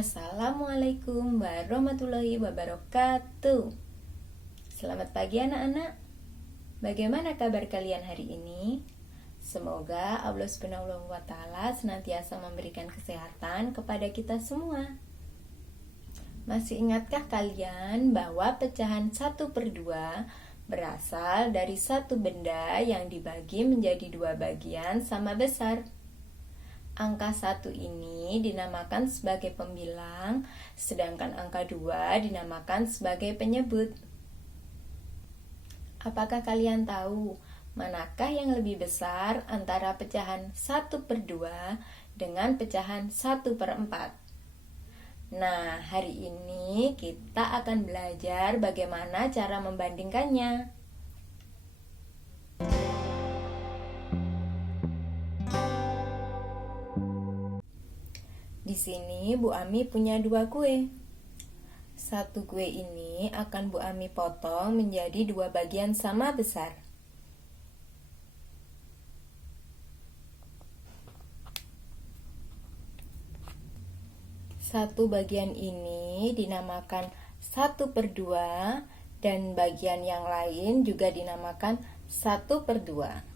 Assalamualaikum warahmatullahi wabarakatuh. Selamat pagi anak-anak. Bagaimana kabar kalian hari ini? Semoga Allah Subhanahu wa Ta'ala senantiasa memberikan kesehatan kepada kita semua. Masih ingatkah kalian bahwa pecahan 1/2 berasal dari satu benda yang dibagi menjadi dua bagian sama besar? Angka 1 ini dinamakan sebagai pembilang, sedangkan angka 2 dinamakan sebagai penyebut. Apakah kalian tahu manakah yang lebih besar antara pecahan 1/2 dengan pecahan 1/4? Nah, hari ini kita akan belajar bagaimana cara membandingkannya. Di sini Bu Ami punya 2 kue. Satu kue ini akan Bu Ami potong menjadi 2 bagian sama besar. Satu bagian ini dinamakan 1/2 dan bagian yang lain juga dinamakan 1/2.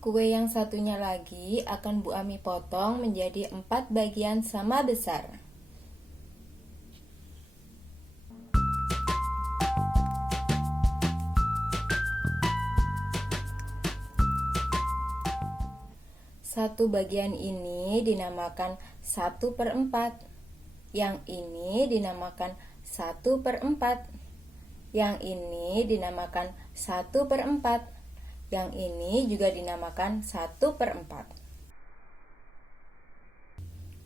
Kue yang satunya lagi akan Bu Ami potong menjadi 4 bagian sama besar. Satu bagian ini dinamakan 1/4. Yang ini dinamakan 1/4. Yang ini dinamakan 1/4. Yang ini juga dinamakan 1/4.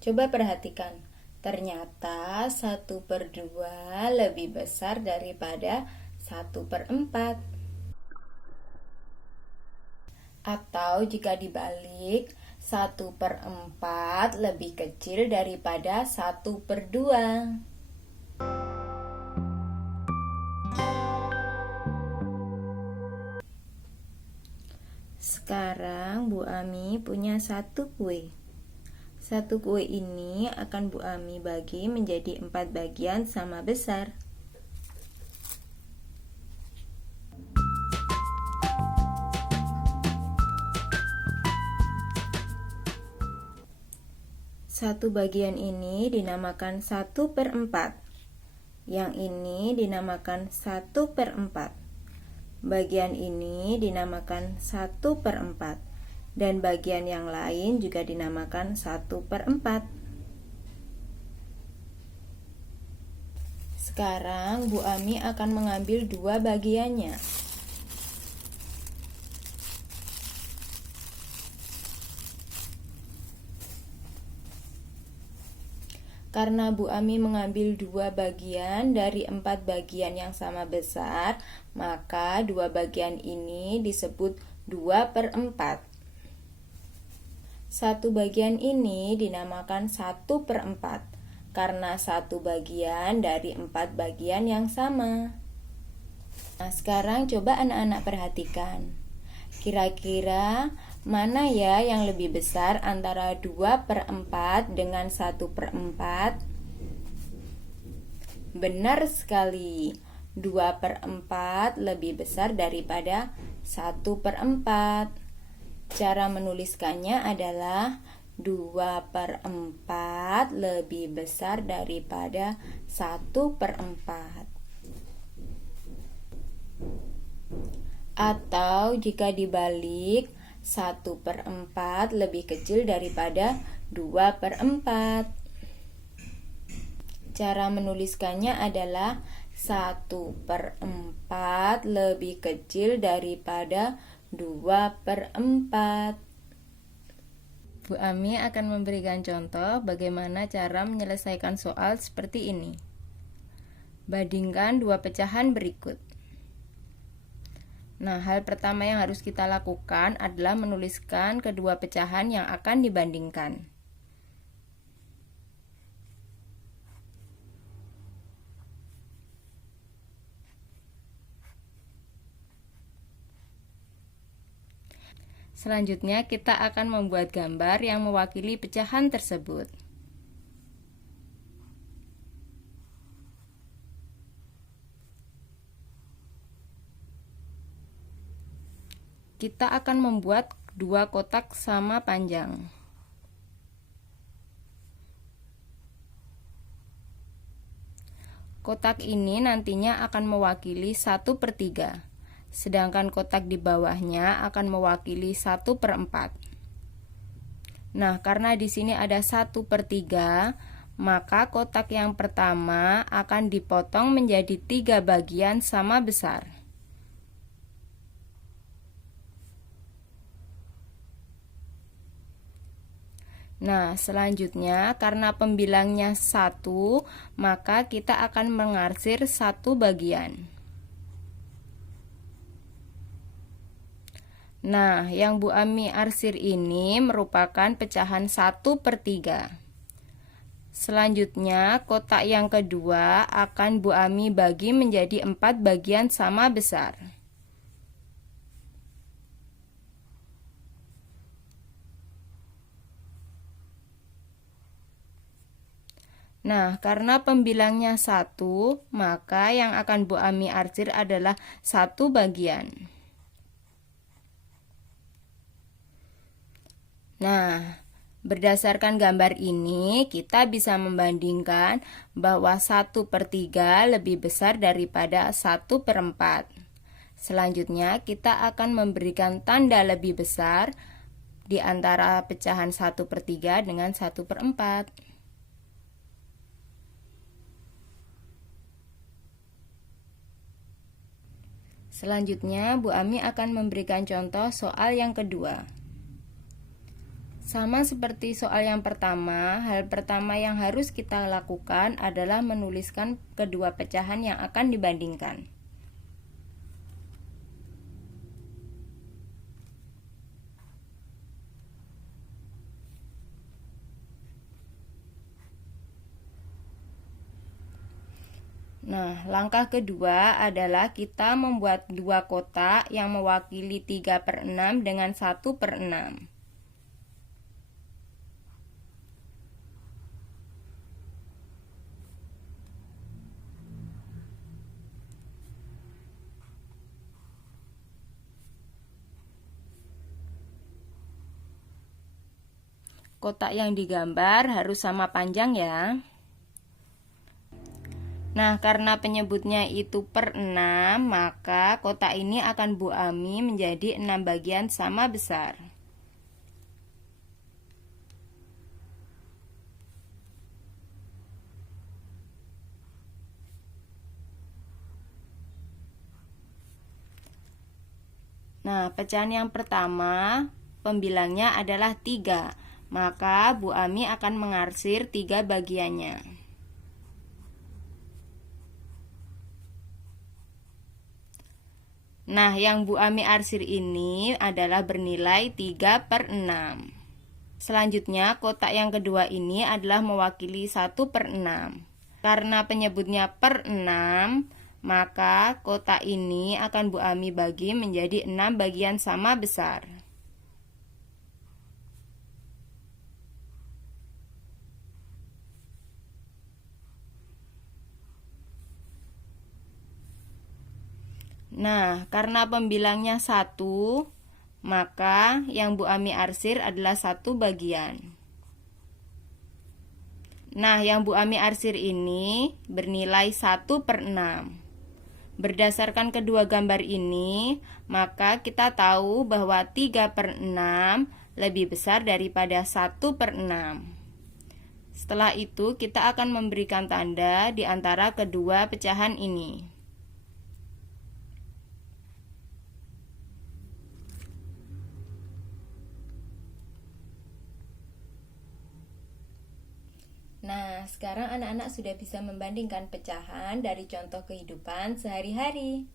Coba perhatikan, ternyata 1/2 lebih besar daripada 1/4. Atau jika dibalik, 1/4 lebih kecil daripada 1/2. Sekarang Bu Ami punya 1 kue. 1 kue ini akan Bu Ami bagi menjadi 4 bagian sama besar. Satu bagian ini dinamakan 1/4. Yang ini dinamakan 1/4. Bagian ini dinamakan 1/4 dan bagian yang lain juga dinamakan 1/4. Sekarang Bu Ami akan mengambil 2 bagiannya. Karena Bu Ami mengambil 2 bagian dari 4 bagian yang sama besar, maka 2 bagian ini disebut 2/4. Satu bagian ini dinamakan 1/4 karena satu bagian dari 4 bagian yang sama. Nah, sekarang coba anak-anak perhatikan. Kira-kira mana ya yang lebih besar antara 2/4 dengan 1/4? Benar sekali, 2/4 lebih besar daripada 1/4. Cara menuliskannya adalah 2/4 lebih besar daripada 1/4. Atau jika dibalik, 1/4 lebih kecil daripada 2/4. Cara menuliskannya adalah 1/4 lebih kecil daripada 2/4. Bu Ami akan memberikan contoh bagaimana cara menyelesaikan soal seperti ini. Bandingkan 2 pecahan berikut. Nah, hal pertama yang harus kita lakukan adalah menuliskan kedua pecahan yang akan dibandingkan. Selanjutnya kita akan membuat gambar yang mewakili pecahan tersebut. Kita akan membuat dua kotak sama panjang. Kotak ini nantinya akan mewakili 1/3, sedangkan kotak di bawahnya akan mewakili 1/4. Nah, karena di sini ada 1/3, maka kotak yang pertama akan dipotong menjadi 3 bagian sama besar. Nah, selanjutnya karena pembilangnya 1, maka kita akan mengarsir 1 bagian. Nah, yang Bu Ami arsir ini merupakan pecahan 1/3. Selanjutnya, kotak yang kedua akan Bu Ami bagi menjadi 4 bagian sama besar. Nah, karena pembilangnya 1, maka yang akan Bu Ami arsir adalah 1 bagian. Nah, berdasarkan gambar ini, kita bisa membandingkan bahwa 1/3 lebih besar daripada 1/4. Selanjutnya, kita akan memberikan tanda lebih besar di antara pecahan 1/3 dengan 1/4. Selanjutnya, Bu Ami akan memberikan contoh soal yang kedua. Sama seperti soal yang pertama, hal pertama yang harus kita lakukan adalah menuliskan kedua pecahan yang akan dibandingkan. Nah, langkah kedua adalah kita membuat dua kotak yang mewakili 3/6 dengan 1/6. Kotak yang digambar harus sama panjang ya. Nah, karena penyebutnya itu per 6, maka kotak ini akan Bu Ami menjadi 6 bagian sama besar. Nah, pecahan yang pertama, pembilangnya adalah 3, maka Bu Ami akan mengarsir 3 bagiannya. Nah, yang Bu Ami arsir ini adalah bernilai 3/6. Selanjutnya, kotak yang kedua ini adalah mewakili 1/6. Karena penyebutnya per 6, maka kotak ini akan Bu Ami bagi menjadi 6 bagian sama besar. Nah, karena pembilangnya 1, maka yang Bu Ami arsir adalah 1 bagian. Nah, yang Bu Ami arsir ini bernilai 1/6. Berdasarkan kedua gambar ini, maka kita tahu bahwa 3/6 lebih besar daripada 1/6. Setelah itu, kita akan memberikan tanda di antara kedua pecahan ini. Nah, sekarang anak-anak sudah bisa membandingkan pecahan dari contoh kehidupan sehari-hari.